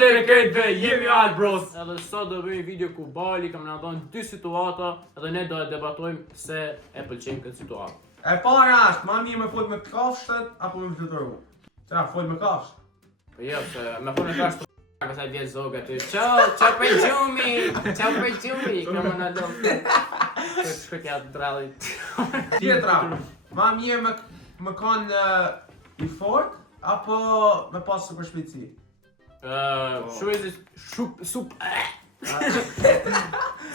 lere këtë jemi Albros. Edhe sot do bëjmë video ku Bali kam na dhënë dy situata edhe ne do e debatojmë se e pëlqejmë këtë situatë. E para është, ma mirë me fol me kafshët apo me fluturuar? Qa, fol me kafshët? Po jo, se me fol me kafshët kësaj vjen zoga ty. Çao për gjumi. Çao për gjumi. Kam na lënë. Këtë ja drallit. Tjetra, ma mirë me kanë i fort apo me pas super shpejtësi?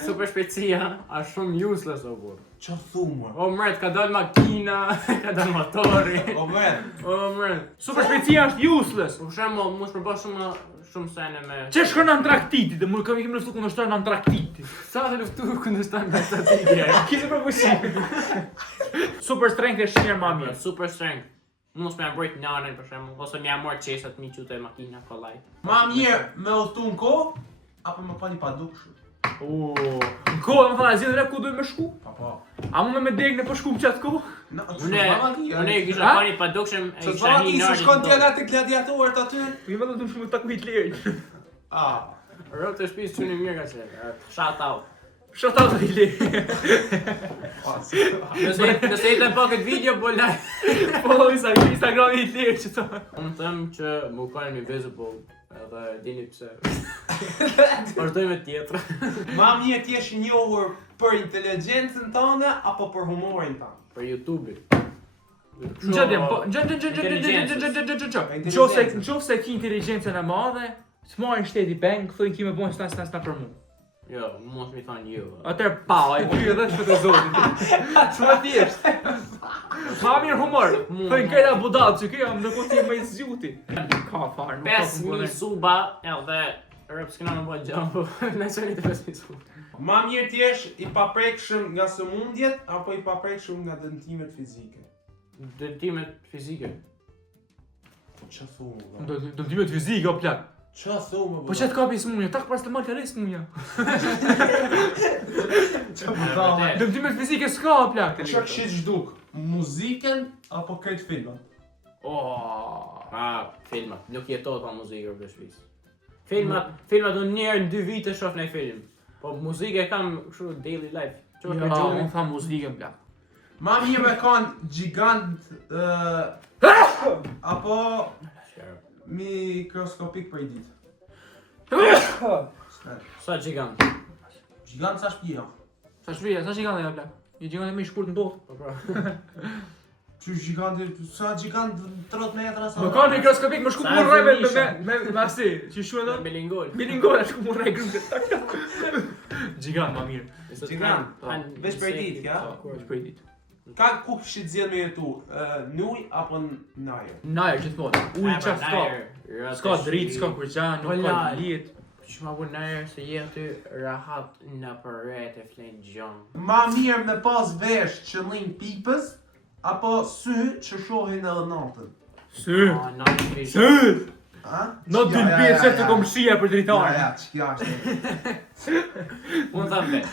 Super shpejtësia është shumë useless o burr. Qa thumë? O mret, ka dalë makina, ka dalë motori. O mret. Super shpejtësia është useless. Për shembull, mos përbëj shumë sene me. Çe shkon në Antarktidë, dhe më kam ikim luftu kundërshtar në Antarktidë. Sa të luftu kundërshtar në Antarktidë? Kishte për pushim. Super strength është shumë më mirë. Super strength. Mos më mbrojt nanën për shembull, ose më amor çesat mi çute makina kollaj. Ma mirë me udhtu në kohë apo me pa një padukshë? Në kohë, më thana, zjedhre ku dojmë me shku? Pa. A mu me degë në po shku më qatë kohë? Unë kisha pani padukshëm e isha hi nërë. Se shkon tjena të gladiatorët aty? Po i vetëm të më shumë të taku Hitlerin. Rëp të shpisë që një mirë ka se, shout out. Shout out të Hitlerin. Nëse i të pa këtë video, po laj. Follow Instagram i Hitlerin që të. Unë thëmë që më kanë invisible, edhe dini pse. Vazhdojmë tjetër. Ma mirë t'jesh i njohur për inteligjencën tënde apo për humorin tënd? Për YouTube-i. Nëse ki inteligencën e madhe, s'marrin shteti bank, thojnë ki me bojnë stas për mu. Jo, mos mi thonë ju. Atër pa, e ty edhe që të zotit. Shumë thjesht. Ma mirë humor. Thojnë këta budat që kjo, më në kohë ti me i zjuti. Ka farë, nuk ka 5.000 suba, edhe rëp s'kena më bëjt gjampo, në qëri të 5.000 suba. Ma mirë t'jesh i paprekshëm nga sëmundjet apo i paprekshëm nga dëmtimet fizike? Dëmtimet fizike. Qa thumë? Dëmtimet fizike, o plak. Qa thumë? Po që të kapi smunja, tak pas të marrë të smunja. Dëmtimet fizike s'ka, o plak. Qa kështë zhduk? Muziken apo këtë filmat? Filmat. Nuk jetot pa muzikë për shpisë. Filmat unë njerë në 2 vite shof në film. Po muzike kam kështu daily life. Ja, unë tha muzikën, plak. Ma mirë me kanë gjigant apo mikroskopik për i ditë? Sa gjigant? Gjigant sa shpija? Sa shikande ja, plak? I gjigante me i shkurt në botë. Po pra. Që gjigant, sa gjigant 30 metra sa? Më ka mikroskopik, më shku më rrej me asi, që shu edhe? Bilingol. Bilingol, shku më rrej grunke. Gjigant, ma mirë. Gjigant, veç për i ditë, ja? Veç për i ditë. Ka ku kështë zjedh me jetu? Nuj apo najër? Najër, gjithmonë. Ujë qatë s'ka. S'ka dritë, s'ka kërgjan, nuk ka lijet. Që ma bu najër se je aty rahat në përret e flenë gjonë. Ma mirë me pas vesh që lin pipës apo sy që shohin edhe natën? Sy! Sy! Në të bërë që të kom shia për dritarë. Ja, që kja është. Unë thëmë vesh.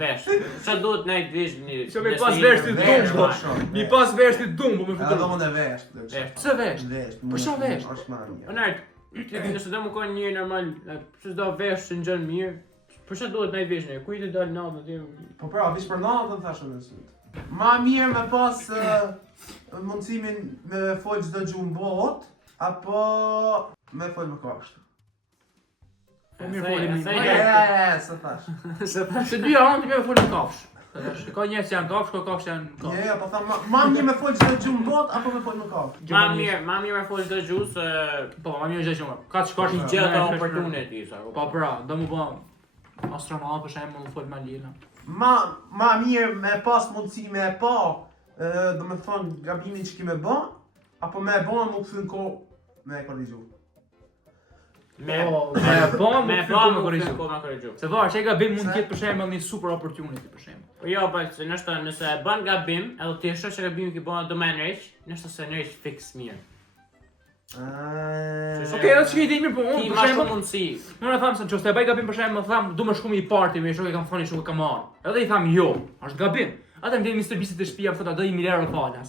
Vesh. Qa duhet nejtë vesh një... Që me pas vesh të dumbë. Mi pas vesh të dumbë me Edhe futër. unë e vesh. Pse vesh? Po shumë vesh? është ma mirë. Onart, nëse do më konë një normal, që do vesh që në gjënë mirë, për që duhet nejtë vesh një? Kujtë dalë natë në tim... Po pra, vish për natën thashë në sytë. Ma mirë me pas mundësimin me folë çdo gjuhë në botë, apo me folë me kafshë? Po mirë folë me Se thash. Se dyja anë të me folë me kafsh. Ka njerës që janë kafsh, ka kafsh janë kafsh. Ja, po tha, ma mirë me folë çdo gjuhë në botë, apo me folë me kafshë? Ma mirë me folë të gjuhë se... Po, ma mirë gjë ka të shkash I gjeta opportunity, sa. Po pra, do mu ba astronaut për shemë më folë me lina. Ma mirë me pas mundësi me e pa, do me thonë gabimin që ki me ba, apo me e ba më këthy në kohë me e korrigju? Me ba më këthy në me korrigju. Se varë, që e gabim mund tjetë për shemë një super opportunity për shemë. Po jo, pa, se nëse e ban gabim, edhe ti e shoh që gabimi ki bëna do me nërq, nështë se nërq fix mirë. Okej, edhe që i di mirë, po unë Ki për ma shumë shemë... mundësi. Unë e thamë se që se e baj gabim për shemë, më thamë, du me shku me i party, me i shok e kam thoni shok e kam marë. Edhe i thamë, jo, është gabim. Ata më të Mr. Beast të shtëpia, më thotë, do i mirë falas.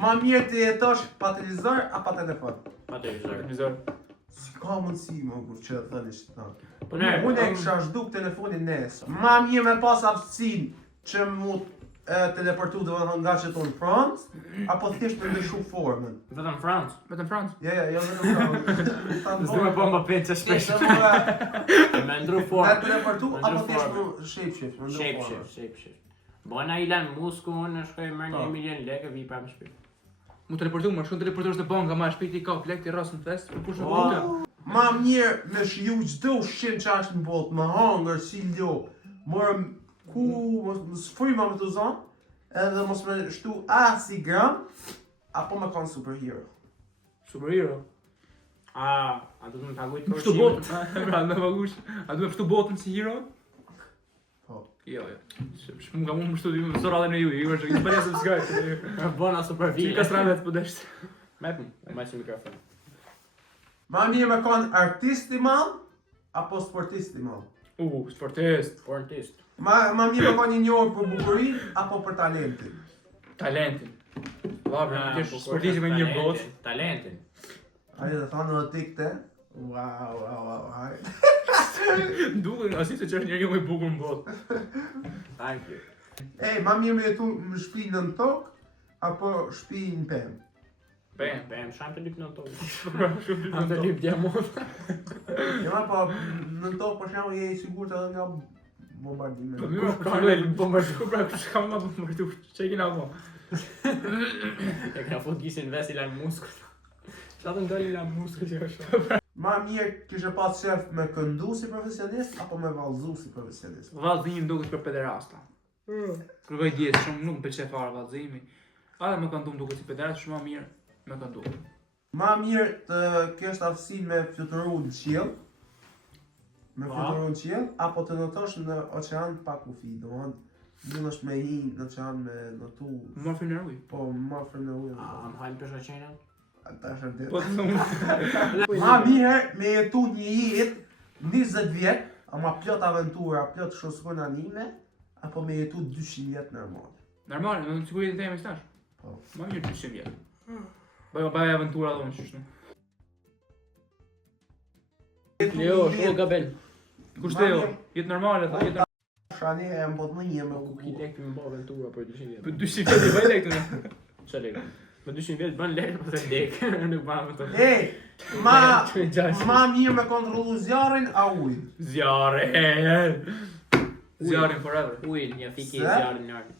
Ma mirë të jetosh pa televizor apo pa telefon? Pa televizor. Televizor. Si ka mundësi më kur që thënë shqiptar. Po ne, Unë e kisha zhduk telefonin nesër. Ma mirë me pas aftësinë që mu teleportu dhe vëllë nga që tonë Francë, apo thjesht me ndryshu formën. vetëm Francë. Vetëm Francë. Jo vetëm Francë. S'du me po më pince shpesh. Me ndru Me formë. teleportu, Me apo ndru thjesht formën. me shape-shift, me ndru formën. Shape. Bona Ilan Musku, unë shkoj merr 1 milion lekë, vi pa më shpejt. Mu teleportu, më shkon teleportosh në banka, ma shpejt i ka plek të rras në fest, për kush në Oh. banka. Ma mirë me shiju çdo ushqim që është në botë, me hangër, si lo, morëm ku, mos fryma me të zonë, edhe mos me shtu as i gram, apo me kanë superhero. Superhero. A do të më paguajt për Pështu ushqimin? botën, pra me pagush, a du me pështu botën si hero? Po. Jo. Shmu nga mu më pështu, zora dhe në ju është, i bërja subscribe. Bona super Që i vi. ka stravet për deshtë. Mepëm, më si mikrofon. Ma mirë me kanë artist i madh, apo sportist i madh. Sportist. Sportist. Ma mirë me kanë i njohur për bukurinë, apo për talentin. Talentin. Lavre, Ah, më kesh po, sportisti me një botë. Talentin. Ajo dhe thanë në tikte. Wow, haj. Duke, asi se që është njëri më i bukur në botë. Thank you. Ma mirë me jetu në shtëpi në tokë, apo shtëpi në pemë. Bam, sham të lyp në tokë. Shumë Am të lyp diamant. Ja, po në tokë për shembull je i sigurt edhe nga bombardime. Po më shku pra kush kam nga po më që e kina po. E ka fut gisin ves Ilan Musku. Sa të ndolli Ilan Musku që është. Ma mirë kishe pas shef me këndu si profesionist, apo me vallëzu si profesionist. Vallëzimi më duket për pederasta. Kërkoj djetë shumë, nuk më pëlqej fare vallëzimi. Edhe më këndu më duket si pederast shumë ma mirë me këndu. Ma mirë të kesh aftësinë me fluturu në qiell, apo të notosh në oqean pa kufi, domethënë mundesh me hi në oqean me notu, Më marrë në ujë. po më frym në ujë. Am hajnë për shoqenën? Ata është vërtet. Po të thumë. Ma mirë me jetu një jetë 20 vjet, ama plot aventura, plot shoqëron anime, apo me jetu 200 vjet normal. Normal, në të sigurit e teme stash. Po. Ma mirë 200 vjetë. Bëj aventura dhe unë qështu. Leo, shko gabel. Kush të jo? Jetë normale, tha, jetë normale. Shani e mbot në një me Ku ki lek për më bë aventura për 200 vjet. Për 200 vjetë i bëj lek të në. Çfarë lek? Për 200 vjet bën lek, po të lek. Nuk bën më të. Ma mirë me kontrollu zjarrin a ujin. Zjarë. Zjarën forever. Ujin, një fiki Se? zjarrin në ardh.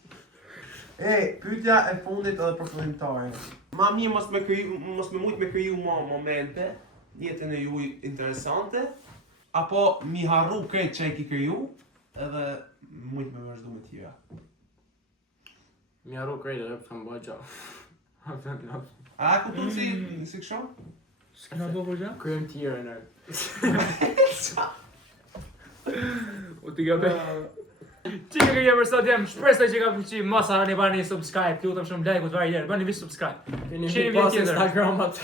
Pyetja e fundit edhe përfundimtare. Ma mirë mos me mujt me kriju momente, jetën e juaj interesante, apo mi harru krejt që e ki kriju, edhe mujt me vazhdu me tjera. Mi harru krejt edhe për të më bëj gjao. A kupton si kështu? S'kena do për gjë? Kryem tjera në ardh. O t'i gabe. Qika ka jemi për sot jem, shpresoj që ka pëlqy, mos harroni bani subscribe, lutem shumë like-ut varje herë, bëni vi subscribe. Keni Shihemi pas tjetër. Instagramat.